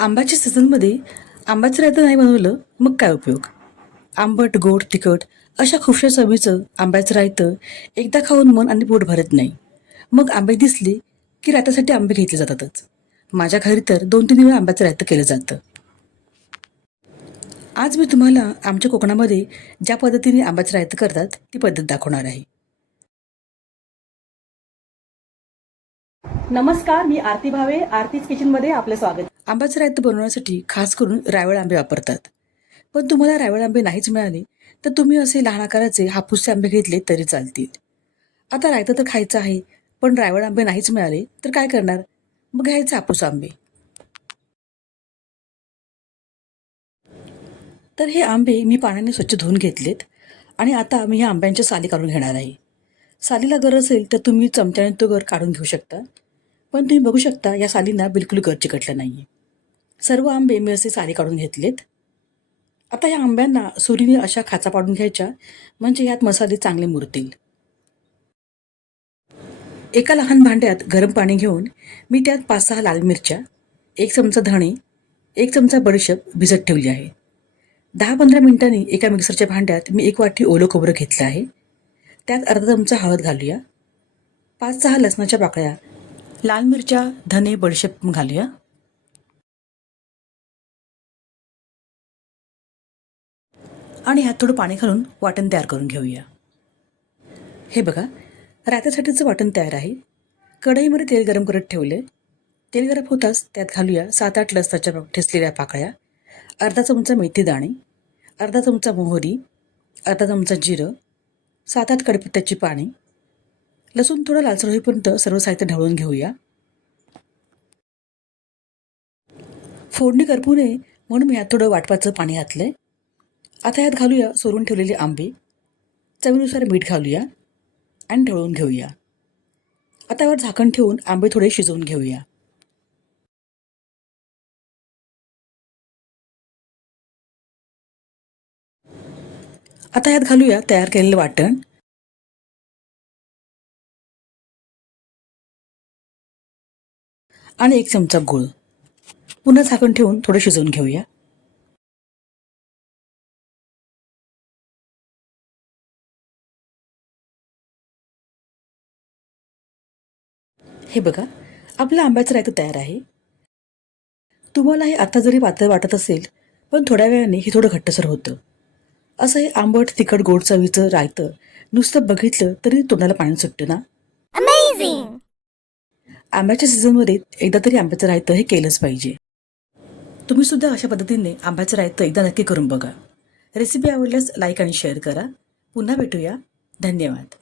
आंब्याच्या सीझनमध्ये आंब्याचं रायतं नाही बनवलं मग काय उपयोग? आंबट गोड तिखट अशा खूपशा चवीचं आंब्याचं रायतं एकदा खाऊन मन आणि पोट भरत नाही. मग आंबे दिसले की रायतासाठी आंबे घेतले जातातच. माझ्या घरी तर दोन तीन वेळा आंब्याचं रायतं केलं जातं. आज मी तुम्हाला आमच्या कोकणामध्ये ज्या पद्धतीने आंब्याचं रायतं करतात ती पद्धत दाखवणार आहे. नमस्कार मी आरती भावे आरतीच किचनमध्ये आपलं स्वागत. आंब्याचं रायतं बनवण्यासाठी खास करून रायवळ आंबे वापरतात. पण तुम्हाला रायवळ आंबे नाहीच मिळाले तर तुम्ही असे लहान आकाराचे हापूसचे आंबे घेतले तरी चालतील. आता रायतं तर खायचं आहे पण रायवळ आंबे नाहीच मिळाले तर काय करणार? मग घ्यायचे हापूस आंबे. तर हे आंबे मी पाण्याने स्वच्छ धुवून घेतलेत आणि आता मी ह्या आंब्यांच्या साली काढून घेणार आहे. सालीला गर असेल तर तुम्ही चमच्याने तो गर काढून घेऊ शकता पण तुम्ही बघू शकता या सालींना बिलकुल गर चिकटलं नाही आहे सर्व आंबे मी असे सारे काढून घेतलेत. आता या आंब्यांना सुरीने अशा खाचा पाडून घ्यायच्या म्हणजे यात मसाले चांगले मुरतील. एका लहान भांड्यात गरम पाणी घेऊन मी त्यात पाच सहा लाल मिरच्या एक चमचा धणे एक चमचा बडीशेप भिजत ठेवली आहे. दहा पंधरा मिनिटांनी एका मिक्सरच्या भांड्यात मी एक वाटी ओलं खोबरं घेतलं आहे. त्यात अर्धा चमचा हळद घालूया. पाच सहा लसणाच्या पाकळ्या लाल मिरच्या धने बडीशेप घालूया. आणि ह्यात थोडं पाणी घालून वाटण तयार करून घेऊया. हे बघा रात्यासाठीचं वाटण तयार आहे. कढईमध्ये तेल गरम करत ठेवले. तेल गरम होताच त्यात घालूया सात आठ लसणाच्या ठेचलेल्या पाकळ्या अर्धा चमचा मेथी दाणे अर्धा चमचा मोहरी अर्धा चमचा जिरं सात आठ कडपत्त्याची पाणी लसूण थोडं लालसर होईपर्यंत सर्व साहित्य ढवळून घेऊया. फोडणी करपू नये म्हणून मी यात थोडं वाटपाचं पाणी घातलं आहे आता यात घालूया सोलून ठेवलेले आंबे. चवीनुसार मीठ घालूया आणि ढवळून घेऊया. आता यावर झाकण ठेवून आंबे थोडे शिजवून घेऊया. आता यात घालूया तयार केलेलं वाटण. आणि एक चमचा गूळ. पुन्हा झाकण ठेवून थोडं शिजवून घेऊया. हे बघा आपलं आंब्याचं रायतं तयार आहे. तुम्हाला हे आता जरी पातळ वाटत असेल पण थोड्या वेळाने हे थोडं घट्टसर होतं. असं हे आंबट तिखट गोड चवीचं रायतं नुसतं बघितलं तरी तोंडाला पाणी सुटतं ना? आंब्याच्या सीझनमध्ये एकदा तरी आंब्याचं रायतं हे केलंच पाहिजे. तुम्ही सुद्धा अशा पद्धतीने आंब्याचं रायतं एकदा नक्की करून बघा. रेसिपी आवडल्यास लाईक आणि शेअर करा. पुन्हा भेटूया. धन्यवाद.